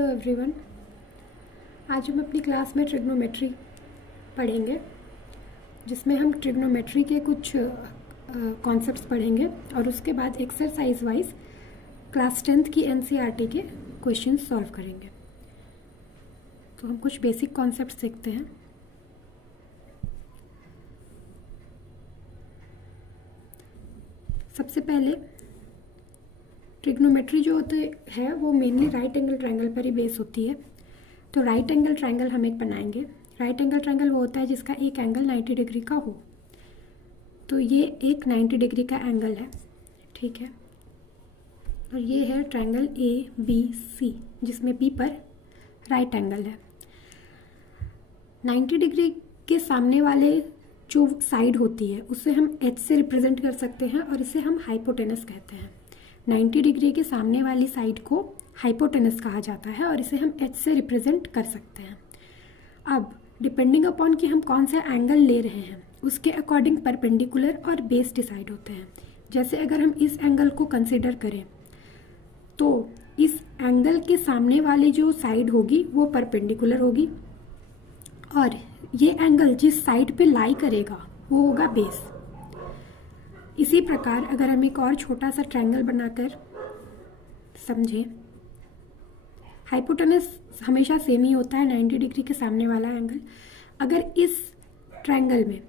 Hello everyone. आज हम अपनी क्लास में ट्रिग्नोमेट्री पढ़ेंगे, जिसमें हम ट्रिग्नोमेट्री के कुछ कॉन्सेप्ट्स पढ़ेंगे और उसके बाद एक्सरसाइज वाइज क्लास 10th की एनसीईआरटी के क्वेश्चन सॉल्व करेंगे। तो हम कुछ बेसिक कॉन्सेप्ट्स सीखते हैं। सबसे पहले ट्रिग्नोमेट्री जो होते है वो मेनली राइट एंगल ट्रायंगल पर ही बेस होती है। तो राइट एंगल ट्रायंगल हम एक बनाएंगे। राइट एंगल ट्रायंगल वो होता है जिसका एक एंगल 90 डिग्री का हो। तो ये एक 90 डिग्री का एंगल है, ठीक है। और ये है ट्रायंगल ABC, जिसमें P पर राइट एंगल है। 90 डिग्री के सामने वाले जो साइड होती है उसे हम H से रिप्रेजेंट कर सकते हैं और इसे हम हाइपोटेनस कहते हैं। 90 डिग्री के सामने वाली साइड को हाइपोटेनस कहा जाता है और इसे हम H से रिप्रेजेंट कर सकते हैं। अब डिपेंडिंग अपॉन कि हम कौन सा एंगल ले रहे हैं उसके अकॉर्डिंग परपेंडिकुलर और बेस डिसाइड होते हैं। जैसे अगर हम इस एंगल को कंसिडर करें तो इस एंगल के सामने वाली जो साइड होगी वो परपेंडिकुलर होगी और ये एंगल जिस साइड पे लाई करेगा वो होगा बेस। इसी प्रकार अगर हम एक और छोटा सा ट्रायंगल बनाकर समझें, हाइपोटेनस हमेशा सेम ही होता है 90 डिग्री के सामने वाला एंगल। अगर इस ट्रायंगल में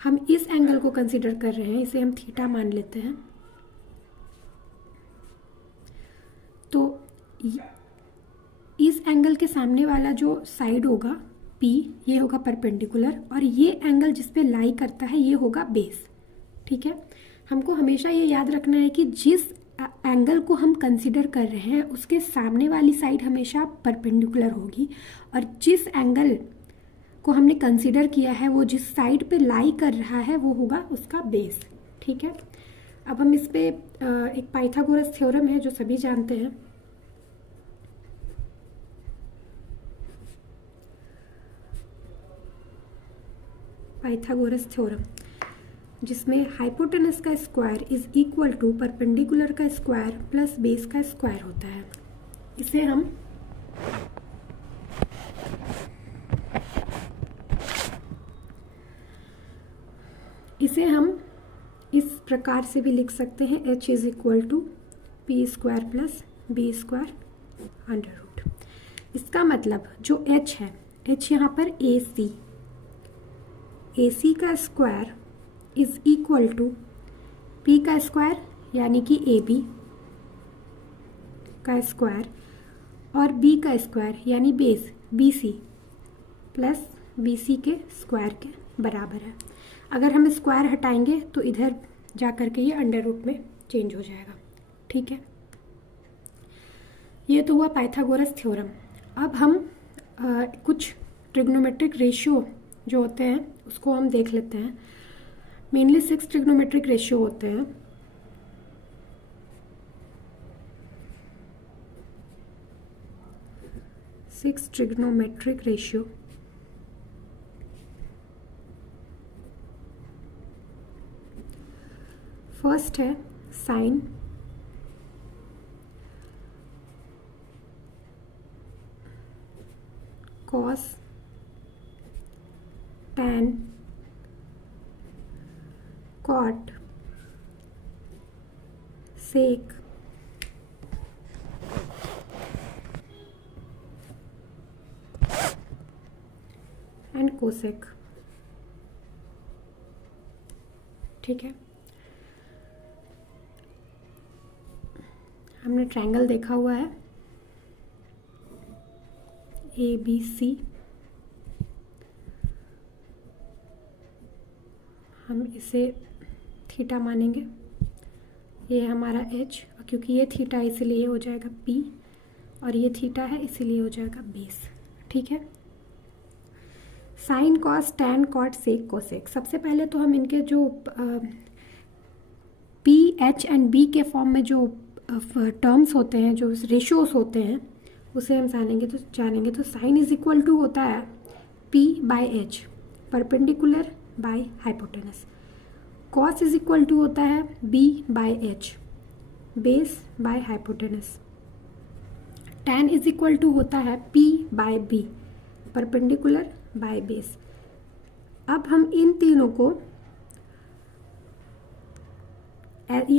हम इस एंगल को कंसीडर कर रहे हैं, इसे हम थीटा मान लेते हैं, तो इस एंगल के सामने वाला जो साइड होगा P, ये होगा परपेंडिकुलर और ये एंगल जिस पे लाई करता है ये होगा बेस, ठीक है। हमको हमेशा ये याद रखना है कि जिस एंगल को हम कंसीडर कर रहे हैं उसके सामने वाली साइड हमेशा परपेंडिकुलर होगी और जिस एंगल को हमने कंसीडर किया है वो जिस साइड पे लाई कर रहा है वो होगा उसका बेस, ठीक है। अब हम इस पे एक पाइथागोरस थ्योरम है जो सभी जानते हैं। पाइथागोरस थ्योरम जिसमें हाइपोटेनस का square is equal to perpendicular का स्क्वायर प्लस बेस का स्क्वायर होता है। इसे हम इस प्रकार से भी लिख सकते हैं, H is equal to P square plus B square under root. इसका मतलब जो H है, H यहाँ पर AC का square is equal to P का स्क्वायर यानी कि AB का स्क्वायर और B का स्क्वायर यानी बेस BC प्लस BC के स्क्वायर के बराबर है। अगर हम स्क्वायर हटाएंगे तो इधर जा कर के ये अंडर रूट में चेंज हो जाएगा, ठीक है। ये तो हुआ पाइथागोरस थ्योरम। अब हम कुछ ट्रिग्नोमेट्रिक रेशियो जो होते हैं उसको हम देख लेते हैं। मेनली 6 ट्रिग्नोमेट्रिक रेशियो होते हैं। Six trigonometric ratio. फर्स्ट है sine, cos, tan, cot, sec, and cosec, ठीक है। हमने ट्रायंगल देखा हुआ है ABC। हम इसे थीटा मानेंगे, ये हमारा H, क्योंकि ये थीटा है इसीलिए ये हो जाएगा P और ये थीटा है इसीलिए हो जाएगा बेस, ठीक है। साइन, कॉस, टैन, कॉट, सेक, कोसेक। सबसे पहले तो हम इनके जो P, H एंड B के फॉर्म में जो टर्म्स होते हैं, जो रेशियोज होते हैं, उसे हम जानेंगे तो साइन इज इक्वल टू होता है P by H, perpendicular by hypotenuse. Cos is equal to होता है B by H, base by hypotenuse. tan is equal to होता है P by B, perpendicular by base. अब हम इन तीनों को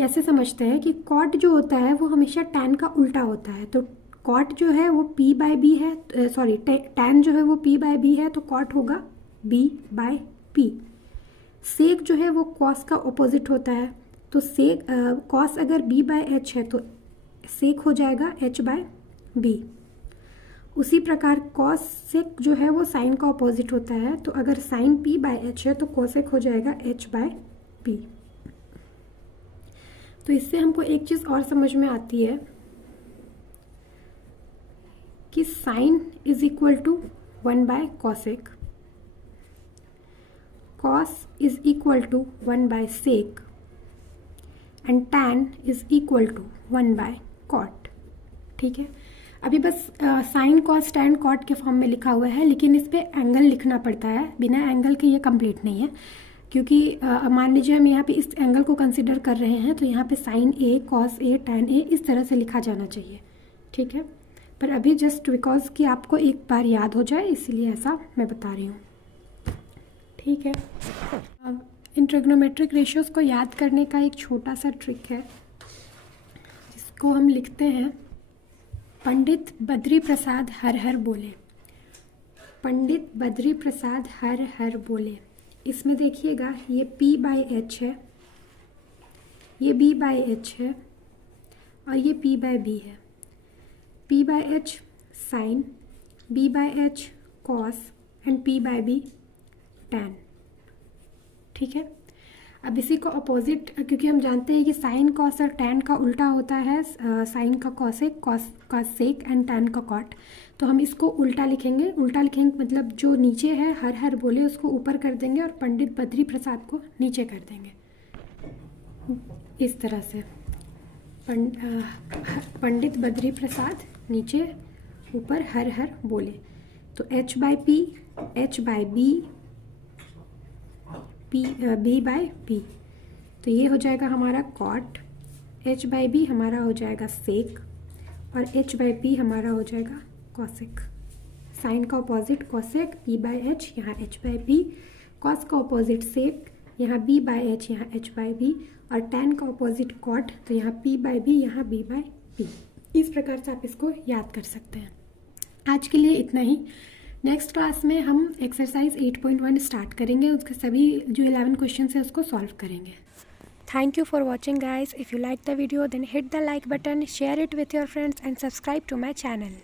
ऐसे समझते हैं कि कॉट जो होता है वो हमेशा tan का उल्टा होता है। तो कॉट जो है वो P बाय बी है, सॉरी tan जो है वो P बाय बी है, तो कॉट होगा B बाय P। सेक जो है वो कॉस का ऑपोजिट होता है, तो सेक कॉस अगर B बाय H है तो सेक हो जाएगा H बाय B। उसी प्रकार कॉस सेक जो है वो साइन का ऑपोजिट होता है, तो अगर साइन P बाय H है तो कोसेक हो जाएगा H बाय P। तो इससे हमको एक चीज़ और समझ में आती है कि sine is equal to 1 by cosec, cos is equal to 1 by sec and tan is equal to 1 by cot. ठीक है, अभी बस साइन कॉस टैन कॉट के फॉर्म में लिखा हुआ है, लेकिन इस पर एंगल लिखना पड़ता है, बिना एंगल के ये कंप्लीट नहीं है। क्योंकि मान लीजिए हम यहाँ पे इस एंगल को कंसिडर कर रहे हैं, तो यहाँ पे sign A cos A tan A इस तरह से लिखा जाना चाहिए। ठीक है, पर अभी जस्ट बिकॉज कि आपको एक बार याद हो जाए इसीलिए ऐसा मैं बता रही हूँ। ठीक है, इन ट्रिग्नोमेट्रिक रेशियोज़ को याद करने का एक छोटा सा ट्रिक है, जिसको हम लिखते हैं पंडित बद्री प्रसाद हर हर बोले। पंडित बद्री प्रसाद हर हर बोले। इसमें देखिएगा ये P बाय H है, ये B बाय H है और ये P बाय B है। P by H sine, B by H cos and P by B tan. ठीक है, अब इसी को अपोजिट, क्योंकि हम जानते हैं कि साइन कॉस और टैन का उल्टा होता है, साइन का कॉसेक, कॉस का सेक एंड टैन का कॉट, तो हम इसको उल्टा लिखेंगे। उल्टा लिखेंगे मतलब जो नीचे है हर हर बोले उसको ऊपर कर देंगे और पंडित बद्री प्रसाद को नीचे कर देंगे, इस तरह से। पंडित बद्री प्रसाद नीचे, ऊपर हर हर बोले, तो H by P, H by B, B by P, तो ये हो जाएगा हमारा कॉट, H बाय B हमारा हो जाएगा सेक और H बाय P हमारा हो जाएगा कॉसेक। साइन का opposite cosec, P by H, यहाँ H बाय P, कॉस का ऑपोजिट सेक, यहाँ B बाय H, यहाँ H बाय B, और टैन का ऑपोजिट कॉट, तो यहाँ P बाय B, यहाँ B बाय P। इस प्रकार से आप इसको याद कर सकते हैं। आज के लिए इतना ही। नेक्स्ट क्लास में हम एक्सरसाइज 8.1 स्टार्ट करेंगे, उसके सभी जो 11 क्वेश्चन है उसको सॉल्व करेंगे। Thank you for watching guys. If you like the video then hit the like button, share it with your friends and subscribe to my channel.